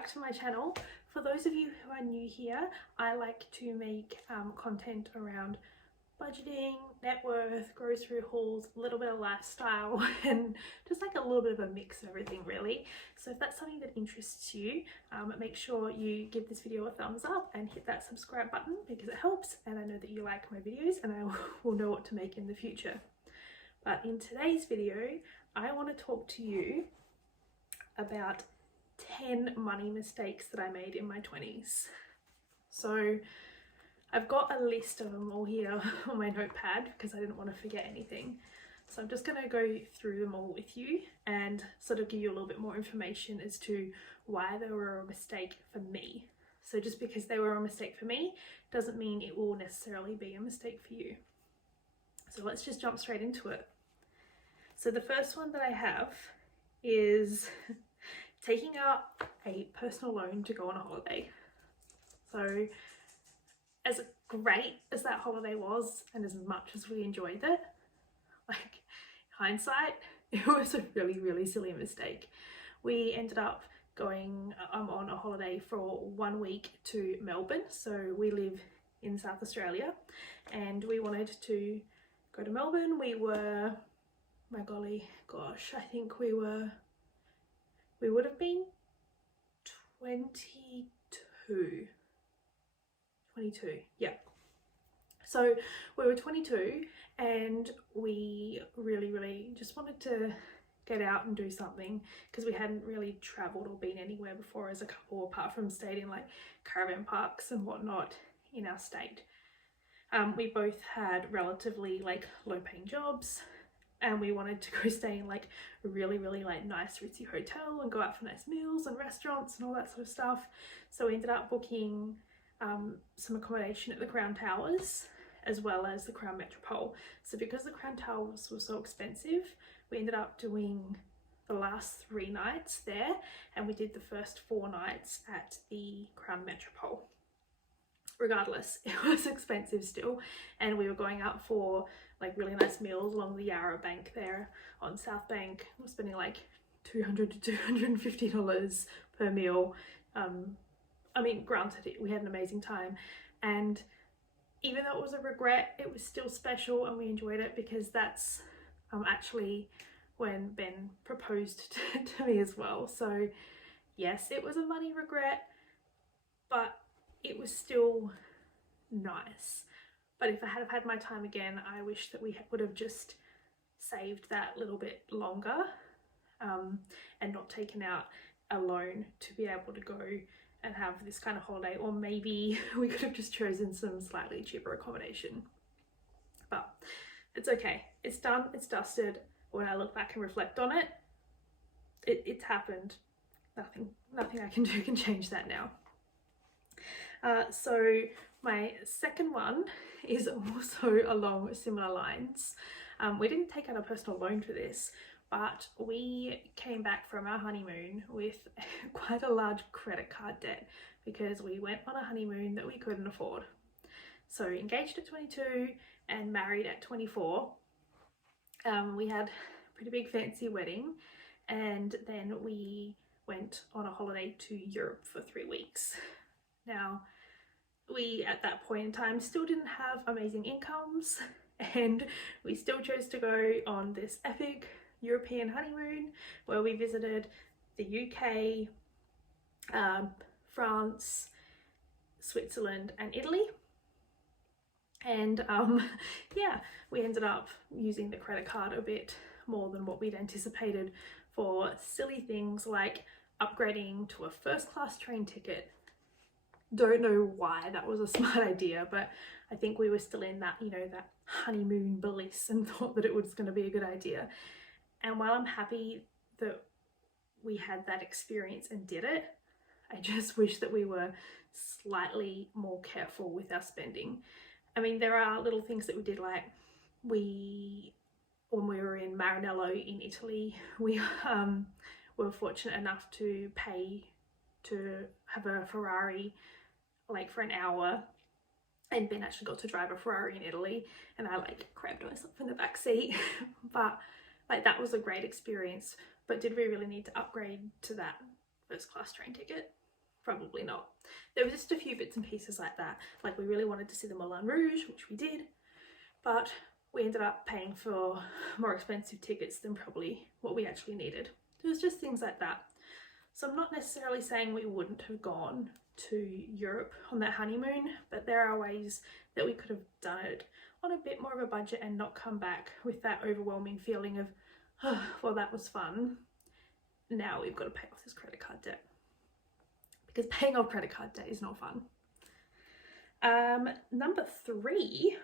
back to my channel. For those of you who are new here, I like to make content around budgeting, net worth, grocery hauls, a little bit of lifestyle, and just like a little bit of a mix of everything really. So if that's something that interests you, make sure you give this video a thumbs up and hit that subscribe button because it helps, and I know that you like my videos and I will know what to make in the future. But in today's video, I want to talk to you about 10 money mistakes that I made in my 20s. So I've got a list of them all here on my notepad because I didn't want to forget anything. So I'm just going to go through them all with you and sort of give you a little bit more information as to why they were a mistake for me. So just because they were a mistake for me doesn't mean it will necessarily be a mistake for you. So let's just jump straight into it. So the first one that I have is taking out a personal loan to go on a holiday. So as great as that holiday was and as much as we enjoyed it, like hindsight, it was a really silly mistake. We ended up going on a holiday for 1 week to Melbourne. So we live in South Australia and we wanted to go to Melbourne. We were, my golly gosh, I think we would have been 22, yeah. So we were 22 and we really just wanted to get out and do something because we hadn't really traveled or been anywhere before as a couple, apart from staying in like caravan parks and whatnot in our state. We both had relatively like low paying jobs, and we wanted to go stay in like a really like nice ritzy hotel and go out for nice meals and restaurants and all that sort of stuff. So we ended up booking some accommodation at the Crown Towers as well as the Crown Metropole. So because the Crown Towers were so expensive, we ended up doing the last 3 nights there, and we did the first 4 nights at the Crown Metropole. Regardless, it was expensive still, and we were going out for like really nice meals along the Yarra Bank there on South Bank. We're spending like $200 to $250 per meal. I mean, granted, we had an amazing time, and even though it was a regret, it was still special and we enjoyed it because that's actually when Ben proposed to me as well. So yes, it was a money regret, but it was still nice. But if I had had my time again, I wish that we would have just saved that little bit longer and not taken out a loan to be able to go and have this kind of holiday, or maybe we could have just chosen some slightly cheaper accommodation. But it's okay, it's done, it's dusted. When I look back and reflect on it, it's happened. Nothing I can do can change that now. So my second one is also along similar lines. We didn't take out a personal loan for this, but we came back from our honeymoon with quite a large credit card debt because we went on a honeymoon that we couldn't afford. So engaged at 22 and married at 24. We had a pretty big fancy wedding, and then we went on a holiday to Europe for 3 weeks. Now, we at that point in time still didn't have amazing incomes, and we still chose to go on this epic European honeymoon where we visited the UK, France, Switzerland and Italy. And yeah, we ended up using the credit card a bit more than what we'd anticipated for silly things like upgrading to a first-class train ticket. Don't know why that was a smart idea, but I think we were still in that, you know, that honeymoon bliss and thought that it was going to be a good idea. And while I'm happy that we had that experience and did it, I just wish that we were slightly more careful with our spending. I mean, there are little things that we did, like when we were in Maranello in Italy, we were fortunate enough to pay to have a Ferrari like for an hour, and Ben actually got to drive a Ferrari in Italy, and I like crammed myself in the back seat. But like that was a great experience. But did we really need to upgrade to that first class train ticket? Probably not. There were just a few bits and pieces like that. Like we really wanted to see the Moulin Rouge, which we did, but we ended up paying for more expensive tickets than probably what we actually needed. It was just things like that. So I'm not necessarily saying we wouldn't have gone to Europe on that honeymoon, but there are ways that we could have done it on a bit more of a budget and not come back with that overwhelming feeling of, oh, well, that was fun. Now we've got to pay off this credit card debt. Because paying off credit card debt is not fun. Number 3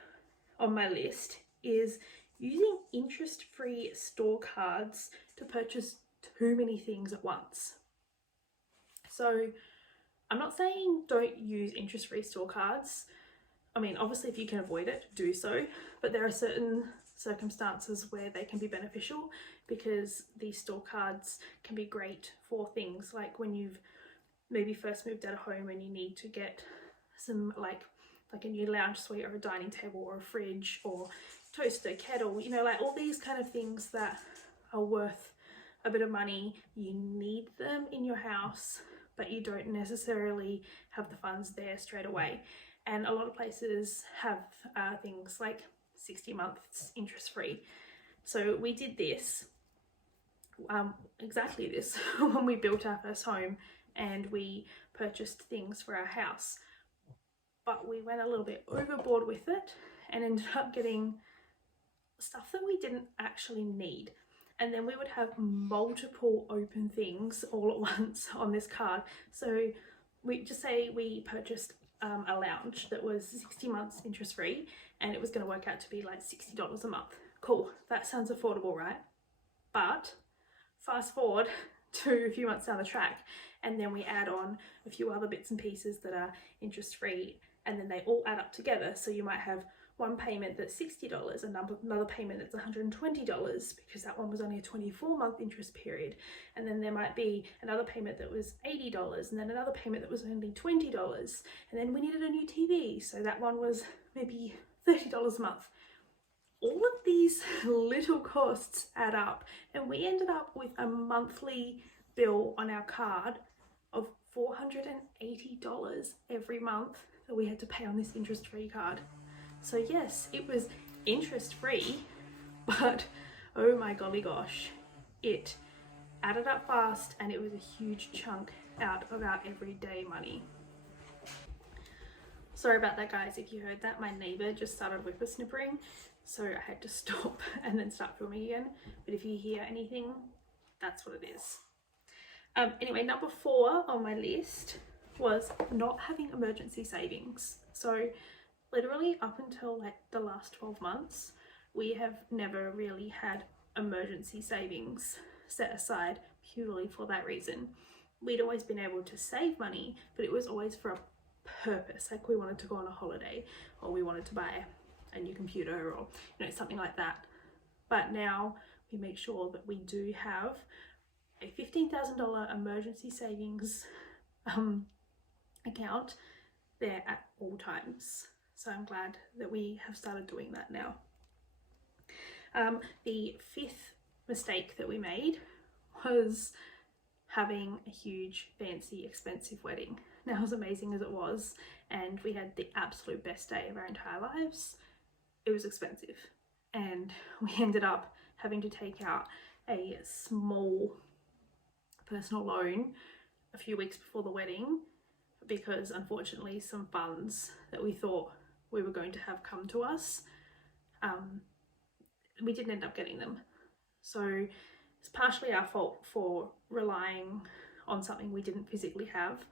on my list is using interest-free store cards to purchase too many things at once. So I'm not saying don't use interest-free store cards. I mean, obviously if you can avoid it, do so, but there are certain circumstances where they can be beneficial, because these store cards can be great for things like when you've maybe first moved out of home and you need to get some like a new lounge suite or a dining table or a fridge or toaster, kettle, you know, like all these kind of things that are worth a bit of money. You need them in your house, but you don't necessarily have the funds there straight away. And a lot of places have things like 60 months interest free. So we did this, exactly this, when we built our first home and we purchased things for our house. But we went a little bit overboard with it and ended up getting stuff that we didn't actually need. And then we would have multiple open things all at once on this card. So we just say we purchased a lounge that was 60 months interest free and it was going to work out to be like $60 a month. Cool, that sounds affordable, right? But fast forward to a few months down the track and then we add on a few other bits and pieces that are interest free, and then they all add up together. So you might have one payment that's $60, another payment that's $120 because that one was only a 24-month interest period, and then there might be another payment that was $80 and then another payment that was only $20, and then we needed a new TV, so that one was maybe $30 a month. All of these little costs add up and we ended up with a monthly bill on our card of $480 every month that we had to pay on this interest-free card. So yes, it was interest-free, but oh my golly gosh, it added up fast and it was a huge chunk out of our everyday money. Sorry about that, guys, if you heard that. My neighbour just started whippersnippering, so I had to stop and then start filming again. But if you hear anything, that's what it is. Anyway, number 4 on my list was not having emergency savings. So literally up until like the last 12 months, we have never really had emergency savings set aside purely for that reason. We'd always been able to save money, but it was always for a purpose. Like we wanted to go on a holiday, or we wanted to buy a new computer, or you know, something like that. But now we make sure that we do have a $15,000 emergency savings account there at all times. So I'm glad that we have started doing that now. The 5th mistake that we made was having a huge, fancy, expensive wedding. Now, as amazing as it was, and we had the absolute best day of our entire lives, it was expensive. And we ended up having to take out a small personal loan a few weeks before the wedding, because unfortunately some funds that we thought we were going to have come to us, we didn't end up getting them. So it's partially our fault for relying on something we didn't physically have,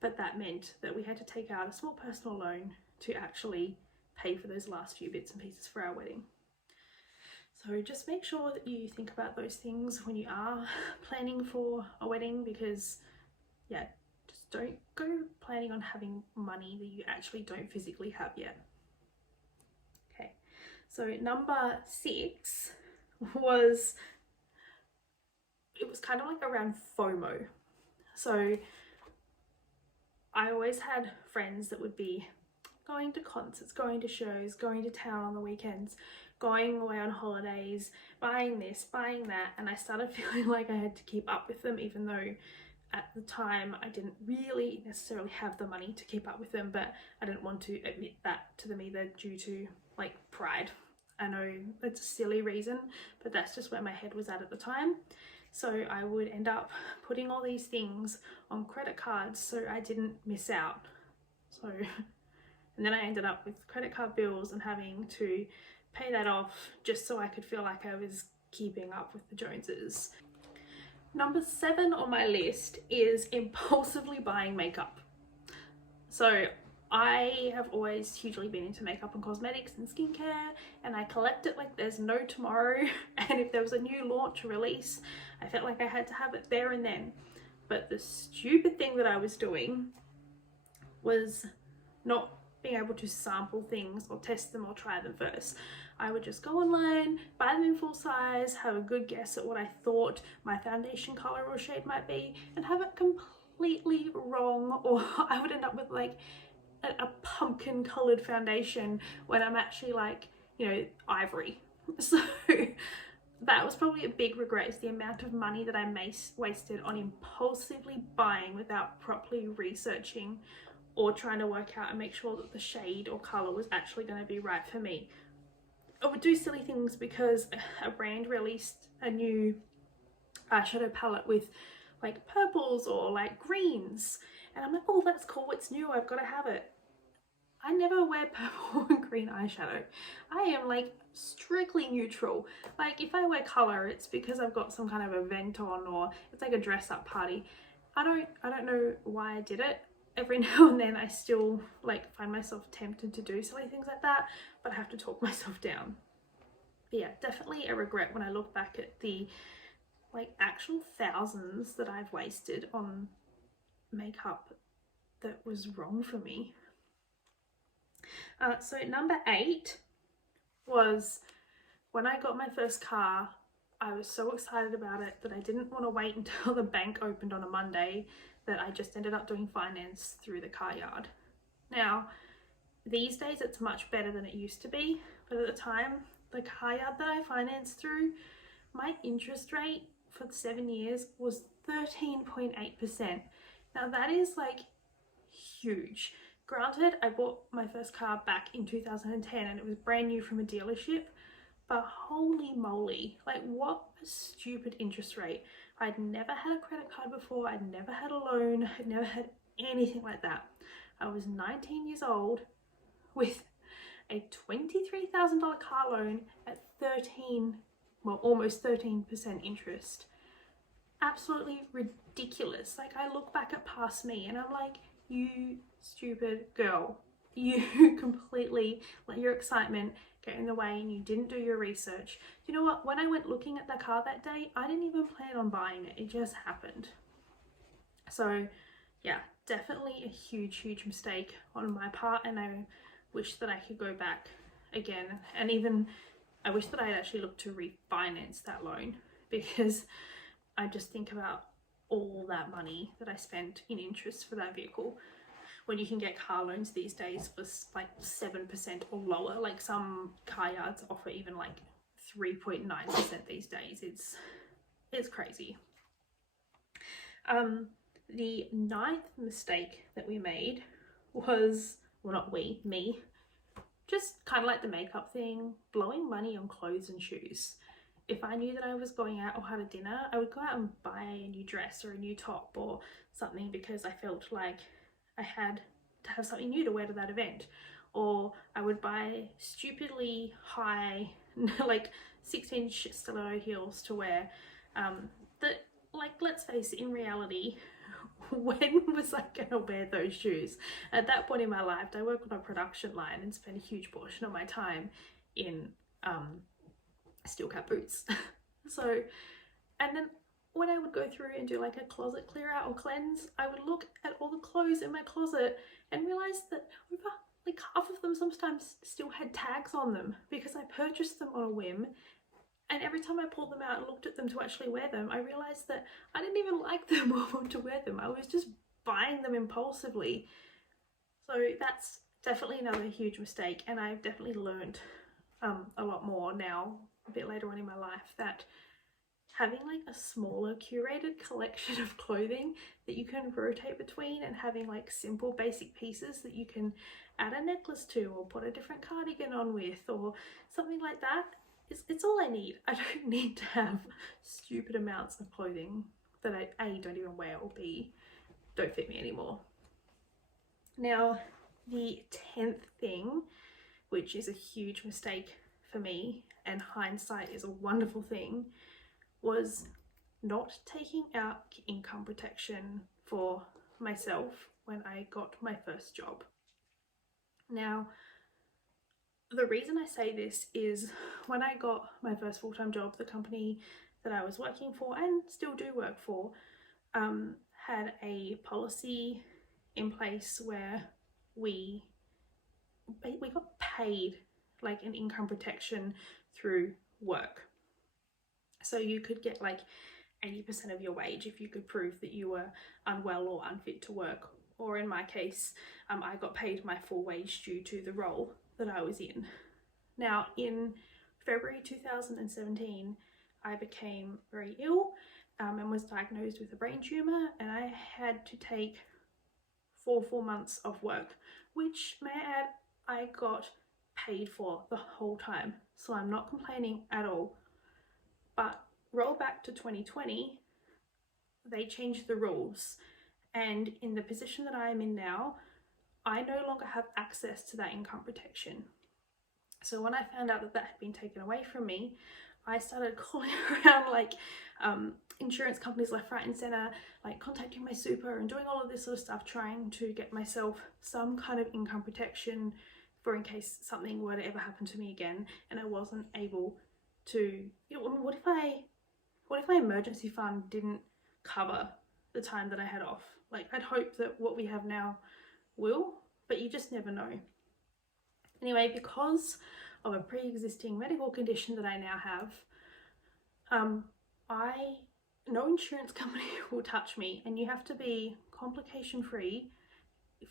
but that meant that we had to take out a small personal loan to actually pay for those last few bits and pieces for our wedding. So just make sure that you think about those things when you are planning for a wedding, because yeah, just don't go planning on having money that you actually don't physically have yet. Okay, so number 6 was, it was kind of like around FOMO. So I always had friends that would be going to concerts, going to shows, going to town on the weekends, going away on holidays, buying this, buying that, and I started feeling like I had to keep up with them, even though at the time I didn't really necessarily have the money to keep up with them, but I didn't want to admit that to them either due to like pride. I know it's a silly reason, but that's just where my head was at the time. So I would end up putting all these things on credit cards so I didn't miss out. So, and then I ended up with credit card bills and having to pay that off just so I could feel like I was keeping up with the Joneses. Number 7 on my list is impulsively buying makeup. So I have always hugely been into makeup and cosmetics and skincare, and I collect it like there's no tomorrow. And if there was a new launch or release, I felt like I had to have it there and then. But the stupid thing that I was doing was not being able to sample things or test them or try them first. I would just go online, buy them in full size, have a good guess at what I thought my foundation color or shade might be, and have it completely wrong, or I would end up with like a pumpkin colored foundation when I'm actually like, you know, ivory. So that was probably a big regret, is the amount of money that I wasted on impulsively buying without properly researching or trying to work out and make sure that the shade or color was actually going to be right for me. I would do silly things because a brand released a new eyeshadow palette with like purples or like greens, and I'm like, oh, that's cool, it's new, I've got to have it. I never wear purple and green eyeshadow. I am like strictly neutral. Like if I wear color, it's because I've got some kind of event on, or it's like a dress up party. I don't know why I did it. Every now and then I still like find myself tempted to do silly things like that, but I have to talk myself down. But yeah, definitely a regret when I look back at the like actual thousands that I've wasted on makeup that was wrong for me. So number 8 was when I got my first car. I was so excited about it that I didn't want to wait until the bank opened on a Monday, that I just ended up doing finance through the car yard. Now, these days it's much better than it used to be, but at the time, the car yard that I financed through, my interest rate for 7 years was 13.8%. Now that is like huge. Granted, I bought my first car back in 2010 and it was brand new from a dealership, but holy moly, like what a stupid interest rate. I'd never had a credit card before, I'd never had a loan, I'd never had anything like that. I was 19 years old with a $23,000 car loan at almost 13% interest. Absolutely ridiculous. Like I look back at past me and I'm like, you stupid girl, you completely let your excitement get in the way and you didn't do your research. You know what, when I went looking at the car that day, I didn't even plan on buying it, it just happened. So yeah, definitely a huge mistake on my part, and I wish that I could go back again, and even I wish that I had actually looked to refinance that loan, because I just think about all that money that I spent in interest for that vehicle, when you can get car loans these days for like 7% or lower. Like some car yards offer even like 3.9% these days. It's crazy. The 9th mistake that we made was, well, not we, me, just kind of like the makeup thing, blowing money on clothes and shoes. If I knew that I was going out or had a dinner, I would go out and buy a new dress or a new top or something because I felt like I had to have something new to wear to that event. Or I would buy stupidly high, like 6-inch stiletto heels to wear. That, like, let's face it, in reality, when was I gonna wear those shoes? At that point in my life, I work on a production line and spend a huge portion of my time in steel cap boots. So, and then when I would go through and do like a closet clear out or cleanse, I would look at all the clothes in my closet and realize that over like half of them sometimes still had tags on them because I purchased them on a whim. And every time I pulled them out and looked at them to actually wear them, I realized that I didn't even like them or want to wear them. I was just buying them impulsively. So that's definitely another huge mistake, and I've definitely learned a lot more now, a bit later on in my life, that having like a smaller curated collection of clothing that you can rotate between, and having like simple basic pieces that you can add a necklace to or put a different cardigan on with or something like that, it's all I need. I don't need to have stupid amounts of clothing that I A, don't even wear, or B, don't fit me anymore. Now, the 10th thing, which is a huge mistake for me, and hindsight is a wonderful thing, was not taking out income protection for myself when I got my first job. Now, the reason I say this is when I got my first full-time job, the company that I was working for and still do work for had a policy in place where we got paid like an income protection through work. So you could get like 80% of your wage if you could prove that you were unwell or unfit to work, or in my case, I got paid my full wage due to the role that I was in. Now, in February 2017, I became very ill and was diagnosed with a brain tumour, and I had to take 4 full months of work, which, may I add, I got paid for the whole time, so I'm not complaining at all. But roll back to 2020, they changed the rules, and in the position that I am in now, I no longer have access to that income protection. So when I found out that that had been taken away from me, I started calling around like insurance companies left, right and centre, like contacting my super and doing all of this sort of stuff, trying to get myself some kind of income protection for in case something were to ever happen to me again and I wasn't able to, you know, what if my emergency fund didn't cover the time that I had off? Like, I'd hope that what we have now will, but you just never know. Anyway, because of a pre-existing medical condition that I now have, no insurance company will touch me, and you have to be complication free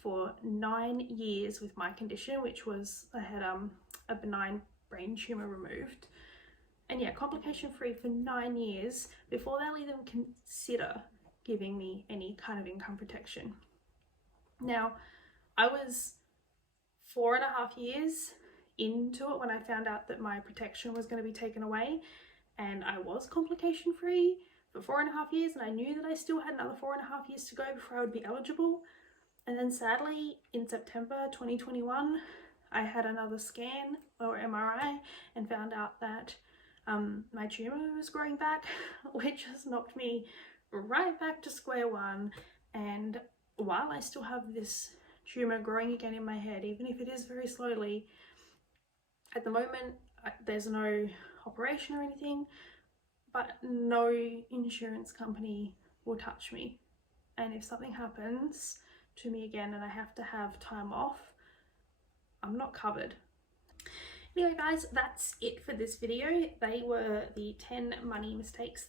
for 9 years with my condition, which was I had a benign brain tumour removed. And yeah, complication free for 9 years before they'll even consider giving me any kind of income protection. Now, I was 4.5 years into it when I found out that my protection was going to be taken away, and I was complication free for 4.5 years, and I knew that I still had another 4.5 years to go before I would be eligible. And then sadly, in September 2021, I had another scan or MRI and found out that my tumour was growing back, which has knocked me right back to square one. And while I still have this tumour growing again in my head, even if it is very slowly, at the moment there's no operation or anything, but no insurance company will touch me. And if something happens to me again and I have to have time off, I'm not covered. Anyway guys, that's it for this video. They were the 10 money mistakes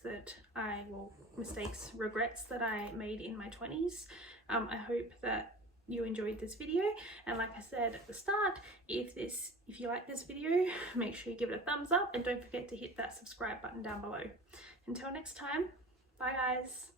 regrets that I made in my 20s. I hope that you enjoyed this video, and like I said at the start, if you like this video, make sure you give it a thumbs up and don't forget to hit that subscribe button down below. Until next time, bye guys.